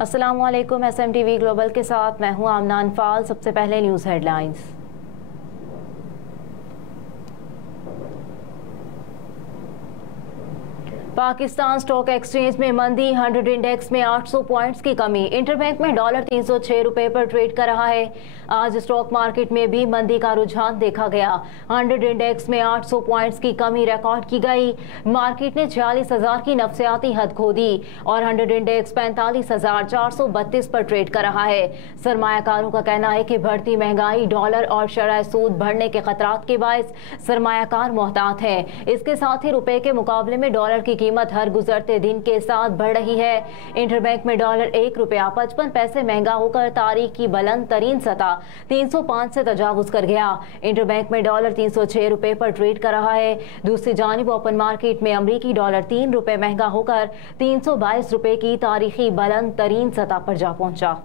अस्सलामुअलैकुम। SMTV global के साथ मैं हूं आमना अनफाल। सबसे पहले news headlines. Pakistan stock exchange में मंदी, 100 इंडेक्स में 800 पॉइंट्स की कमी। इंटरबैंक में डॉलर 306 रुपए पर ट्रेड कर रहा है। आज स्टॉक मार्केट में भी मंदी का रुझान देखा गया। 100 इंडेक्स में 800 पॉइंट्स की कमी रिकॉर्ड की गई। मार्केट ने 46,000 की नफसियाती हद खो दी और 100 इंडेक्स 45,432 पर ट्रेड कर रहा है। सरमायाकारों का कहना है कि बढ़ती महंगाई, डॉलर और शरह सूद बढ़ने के खतरात के बायस सरमायाकार मोहतात हैं। इसके साथ ही रुपए के मुकाबले में डॉलर की कीमत हर गुजरते दिन के साथ बढ़ रही है। इंटरबैंक में डॉलर 1 रुपया 55 पैसे महंगा होकर तारीख की बुलंद तरीन सतह 305 से तजावुज कर गया। इंटरबैंक में डॉलर 306 रुपए पर ट्रेड कर रहा है। दूसरी जानिब ओपन मार्केट में अमरीकी डॉलर 3 रुपए महंगा होकर 322 रुपए की तारीखी बुलंद तरीन सतह पर जा पहुंचा।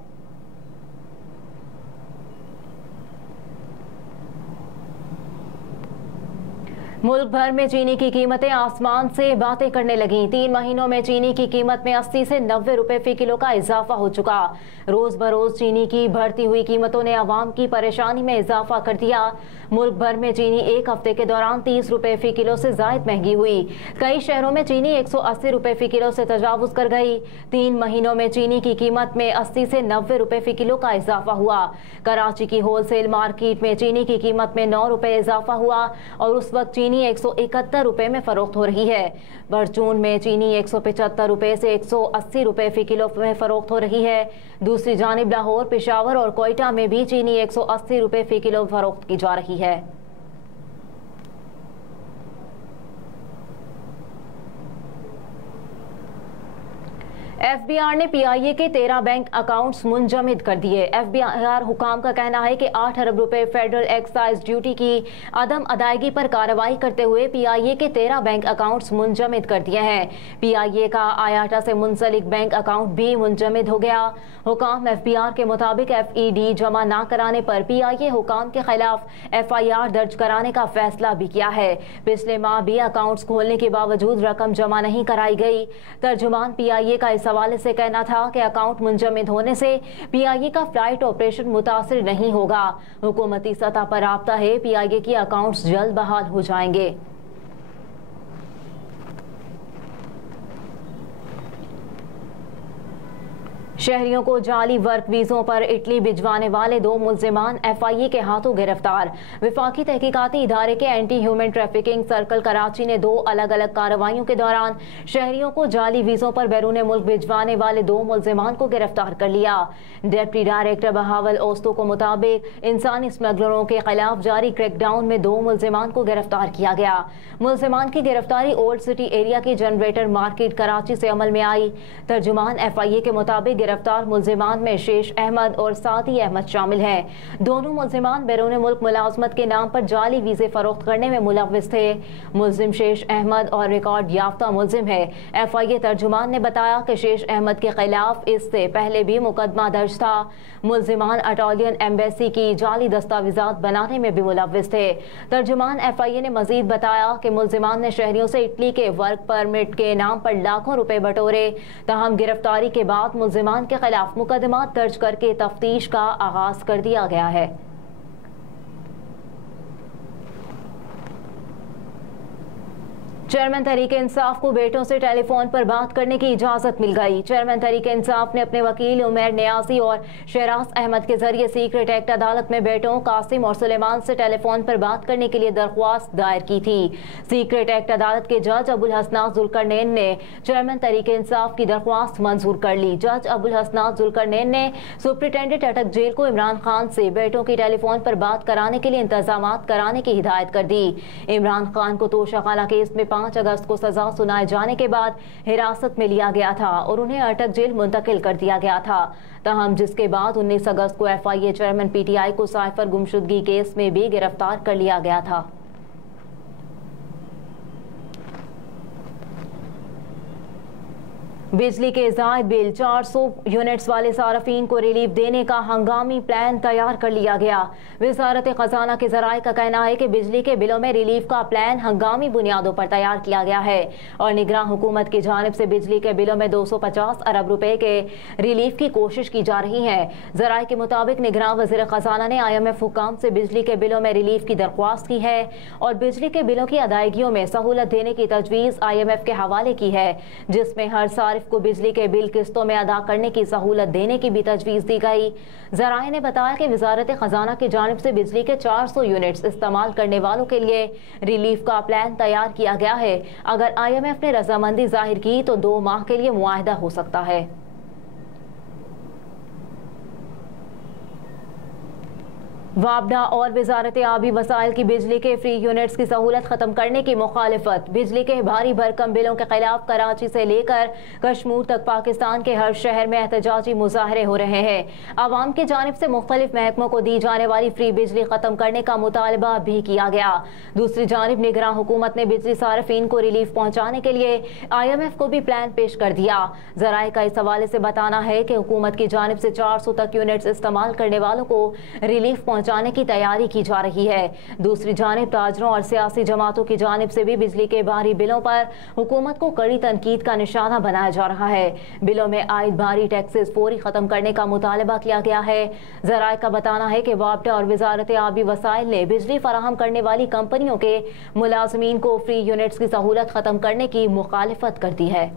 मुल्क भर में चीनी की कीमतें आसमान से बातें करने लगीं। 3 महीनों में चीनी की कीमत में 80 से 90 रुपए फी किलो का इजाफा हो चुका। रोज बरोज चीनी की बढ़ती हुई कीमतों ने आवाम की परेशानी में इजाफा कर दिया। मुल्क भर में चीनी एक हफ्ते के दौरान 30 रुपए फी किलो से जायद महंगी हुई। कई शहरों में चीनी 180 रुपए फी किलो से तजावुज कर गई। 3 महीनों में चीनी की कीमत में 80 से 90 रुपए फी किलो का इजाफा हुआ। कराची की होलसेल मार्केट में चीनी की कीमत में 9 रुपए इजाफा हुआ और उस वक्त चीनी 171 रुपए में फरोख्त हो रही है। परचून में चीनी 175 रुपए से 180 रुपए फी किलो में फरोख्त हो रही है। दूसरी जानिब लाहौर, पेशावर और कोयटा में भी चीनी 180 रुपए फी किलो फरोख्त की जा रही है। FBR ने PIA के 13 बैंक अकाउंट्स मुंजमद कर दिए। FBR हुकाम का कहना है कि 8 अरब रुपए फेडरल एक्साइज ड्यूटी की अदम अदायगी पर कार्रवाई करते हुए PIA के 13 बैंक अकाउंट्स मुंजमद कर दिए हैं। PIA का आयाटा से मुंसलिक बैंक अकाउंट भी मुंजमद हो गया। हुकाम FBR के मुताबिक FED जमा न कराने पर PIA हुकाम के खिलाफ FIR दर्ज कराने का फैसला भी किया है। पिछले माह भी अकाउंट्स खोलने के बावजूद रकम जमा नहीं कराई गई। तर्जुमान PIA का इस हवाले से कहना था कि अकाउंट मुंजमद होने से PIA का फ्लाइट ऑपरेशन मुतासिर नहीं होगा। हुकूमती सतह पर राब्ता है, PIA के अकाउंट्स जल्द बहाल हो जाएंगे। शहरियों को जाली वर्क वीजों पर इटली भिजवाने वाले 2 मुल्जिमान FIA के हाथों गिरफ्तार। विफाकी तहकीकाती इदारे के anti human trafficking circle Karachi ने 2 अलग अलग कार्रवाइयों के दौरान शहरियों को जाली वीजों पर बैरून मुल्क भिजवाने वाले 2 मुल्जिमान को गिरफ्तार कर लिया। डिप्टी डायरेक्टर बहावल ओस्तो को मुताबिक इंसानी स्मगलरों के खिलाफ जारी क्रैकडाउन में 2 मुल्जिमान को गिरफ्तार किया गया। मुल्जिमान की गिरफ्तारी ओल्ड सिटी एरिया की जनरेटर मार्केट कराची से अमल में आई। तर्जुमान FIA के मुताबिक गिरफ्तार मुल्जिमान में शेष अहमद और सादी अहमद शामिल हैं। दोनों मुल्जिमान बैरून मुल्क मुलाजमत के नाम पर जाली वीजे फरोख्त करने में मुलव्विस थे। मुल्जिम शेष अहमद और रिकॉर्ड याफ्ता मुल्जिम है। FIA तर्जुमान ने बताया कि शेष अहमद के खिलाफ इससे पहले भी मुकदमा दर्ज था। मुल्जिमान इटालियन एम्बेसी की जाली दस्तावेजात बनाने में भी मुलव्विस थे। तर्जुमान FIA ने मजीद बताया कि मुल्जिमान ने शहरियों से इटली के वर्क परमिट के नाम पर लाखों रुपए बटोरे। तहम गिरफ्तारी के बाद मुल्जिमान के खिलाफ मुकदमा दर्ज करके तफ्तीश का आगाज कर दिया गया है। चेयरमैन तहरीके इंसाफ को बेटों से टेलीफोन पर बात करने की इजाजत मिल गई। चेयरमैन तहरीके इंसाफ ने अपने वकील उमैर नियाजी और शहराज अहमद के जरिए सीक्रेट एक्ट अदालत में बेटों कासिम और सुलेमान से टेलीफोन पर बात करने के लिए दरख्वास्त दायर की थी। सीक्रेट एक्ट अदालत के जज अबुल हसनात जुल्करनैन ने चेयरमैन तहरीके इंसाफ की दरख्वास्त मंजूर कर ली। जज अबुल हसनात जुल्करनैन ने सुप्रिटेंडेंट अटक जेल को इमरान खान से बेटों की टेलीफोन पर बात कराने के लिए इंतजाम कराने की हिदायत कर दी। इमरान खान को तोशाखाना केस में 5 अगस्त को सजा सुनाए जाने के बाद हिरासत में लिया गया था और उन्हें अटक जेल मुंतकिल कर दिया गया था। तहम जिसके बाद 19 अगस्त को FIA चेयरमैन PTI को साइफर गुमशुदगी केस में भी गिरफ्तार कर लिया गया था। बिजली के ज़ायद बिल 400 यूनिट्स वाले सार्फिन को रिलीफ देने का हंगामी प्लान तैयार कर लिया गया। वजारत खजाना के ज़राए का कहना है कि बिजली के बिलों में रिलीफ का प्लान हंगामी बुनियादों पर तैयार किया गया है और निगरान हुकूमत की जानिब से बिजली के बिलों में 250 अरब रुपए के रिलीफ की कोशिश की जा रही है। ज़राए के मुताबिक निगरान वज़ीर खजाना ने IMF हुकाम से बिजली के बिलों में रिलीफ की दरख्वास्त की है और बिजली के बिलों की अदायगियों में सहूलत देने की तजवीज़ IMF के हवाले की है, जिसमें हर सारिफ को बिजली के बिल किस्तों में अदा करने की सहूलत देने की भी तजवीज़ दी गई। ज़राए ने बताया कि वजारत खजाना की जानिब से बिजली के 400 यूनिट्स इस्तेमाल करने वालों के लिए रिलीफ का प्लान तैयार किया गया है। अगर IMF ने रजामंदी जाहिर की तो 2 माह के लिए मुआहदा हो सकता है। वापडा और वजारत आबी वसाइल की बिजली के फ्री यूनिट्स की सहूलत खत्म करने की मुखालिफत। बिजली के भारी भरकम बिलों के खिलाफ कराची से लेकर कश्मीर तक पाकिस्तान के हर शहर में एहतजाजी मुजाहरे हो रहे हैं। आवाम की जानिब से मुख्तलिफ महकमों को दी जाने वाली फ्री बिजली खत्म करने का मुतालबा भी किया गया। दूसरी जानिब निगरान हुकूमत ने बिजली सार्फिन को रिलीफ पहुंचाने के लिए IMF को भी प्लान पेश कर दिया। ज़राए का इस हवाले से बताना है कि हुकूमत की जानिब से 400 तक यूनिट्स इस्तेमाल करने वालों को रिलीफ जाने की तैयारी की जा रही है। दूसरी जानिब ताजरों और सियासी जमातों की जानिब से भी बिजली के भारी बिलों पर हुकूमत को कड़ी तनकीद का निशाना बनाया जा रहा है। बिलों में आयद भारी टैक्सेस फौरी खत्म करने का मुतालबा किया गया है। ज़राए का बताना है कि वापडा और वजारत आबी वसाइल ने बिजली फराहम करने वाली कंपनियों के मुलाजमीन को फ्री यूनिट्स की सहूलत खत्म करने की मुखालिफत कर दी है।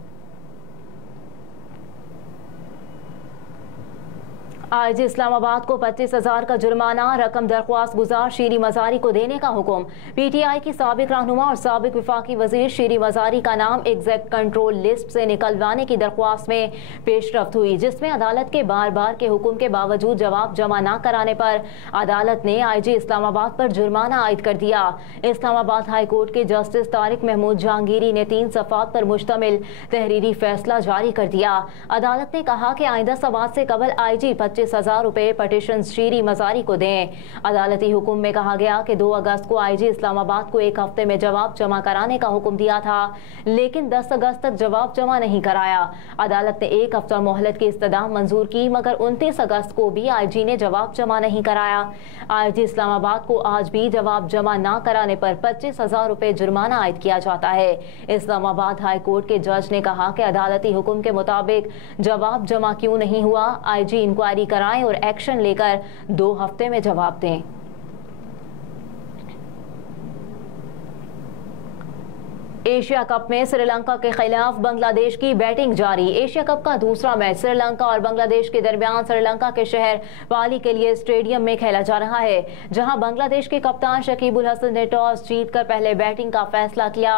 IG इस्लामाबाद को 25,000 का जुर्माना, रकम दरख्वास्त गुजार शीरी मजारी को देने का हुक्म। PTI की साबिक रहनुमा और साबिक वफाकी वजीर शीरी मजारी का नाम एग्जैक्ट कंट्रोल लिस्ट से निकलवाने की दरख्वास्त में पेशरफ्त हुई, जिसमें अदालत के बार बार के हुक्म के बावजूद जवाब जमा न कराने पर अदालत ने IG इस्लामाबाद पर जुर्माना आयद कर दिया। इस्लामाबाद हाई कोर्ट के जस्टिस तारिक महमूद जहांगीरी ने 3 सफ़ात पर मुश्तमिल तहरीरी फैसला जारी कर दिया। अदालत ने कहा कि आइंदा समात से कबल IG 25,000 रुपए पटिशन शीरी मजारी को दें। अदालती हुक्म में कहा गया कि 2 अगस्त को IG इस्लामाबाद को 1 हफ्ते में जवाब जमा कराने का हुक्म दिया था, लेकिन 10 अगस्त तक जवाब जमा नहीं कराया। अदालत ने 1 हफ्ता मोहलत की इस्तदा मंजूर की, मगर 29 अगस्त को भी IG ने जवाब जमा नहीं कराया। IG इस्लामाबाद को आज भी जवाब जमा न कराने पर 25,000 रुपए जुर्माना आयद किया जाता है। इस्लामाबाद हाई कोर्ट के जज ने कहा कि अदालती हुक्म के मुताबिक जवाब जमा क्यों नहीं हुआ, IG इंक्वायरी कराएं और एक्शन लेकर 2 हफ्ते में जवाब दें। एशिया कप में श्रीलंका के खिलाफ बांग्लादेश की बैटिंग जारी। एशिया कप का दूसरा मैच श्रीलंका और बांग्लादेश के दरमियान श्रीलंका के शहर पाली के लिए स्टेडियम में खेला जा रहा है, जहां बांग्लादेश के कप्तान शकीबुल हसन ने टॉस जीतकर पहले बैटिंग का फैसला किया।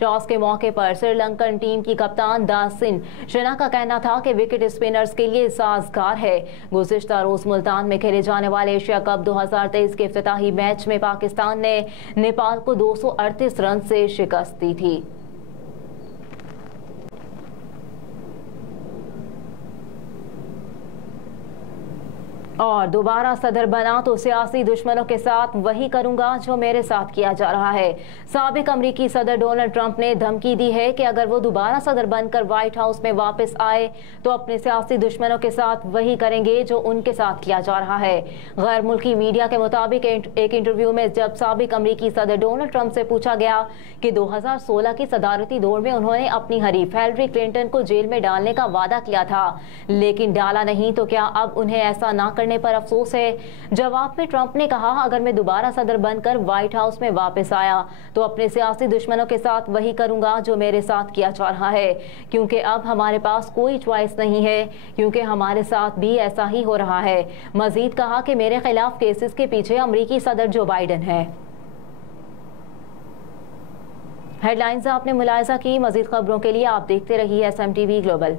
टॉस के मौके पर श्रीलंकन टीम की कप्तान दासिन शना का कहना था कि विकेट स्पिनर्स के लिए साजगार है। गुज़िश्ता रोज मुल्तान में खेले जाने वाले एशिया कप 2023 के इफ्तिताही मैच में पाकिस्तान ने नेपाल को 238 रन से शिकस्त दी थी। और दोबारा सदर बना तो सियासी दुश्मनों के साथ वही करूंगा जो मेरे साथ किया जा रहा है। साबिक अमरीकी सदर डोनाल्ड ट्रंप ने धमकी दी है कि अगर वो दोबारा सदर बनकर व्हाइट हाउस में वापस आए तो अपने सियासी दुश्मनों के साथ वही करेंगे जो उनके साथ किया जा रहा है। गैर मुल्की मीडिया के मुताबिक एक इंटरव्यू में जब साबिक अमरीकी सदर डोनाल्ड ट्रंप से पूछा गया कि 2016 की सदारती दौड़ में उन्होंने अपनी हरीफ हिलरी क्लिंटन को जेल में डालने का वादा किया था, लेकिन डाला नहीं, तो क्या अब उन्हें ऐसा ना करने पर अफसोस है? जवाब में ट्रंप ने कहा, अगर मैं दोबारा सदर बनकर व्हाइट हाउस में वापस आया तो अपने सियासी दुश्मनों के साथ वही करूंगा जो मेरे साथ किया जा रहा है, क्योंकि अब हमारे पास कोई चॉइस नहीं है, क्योंकि हमारे साथ भी ऐसा ही हो रहा है। मजीद कहा कि मेरे खिलाफ केसेस के पीछे अमरीकी सदर जो बाइडेन है। हेडलाइंस आपने मुलाहिजा की। मजीद खबरों के लिए आप देखते रहिए SMTV ग्लोबल।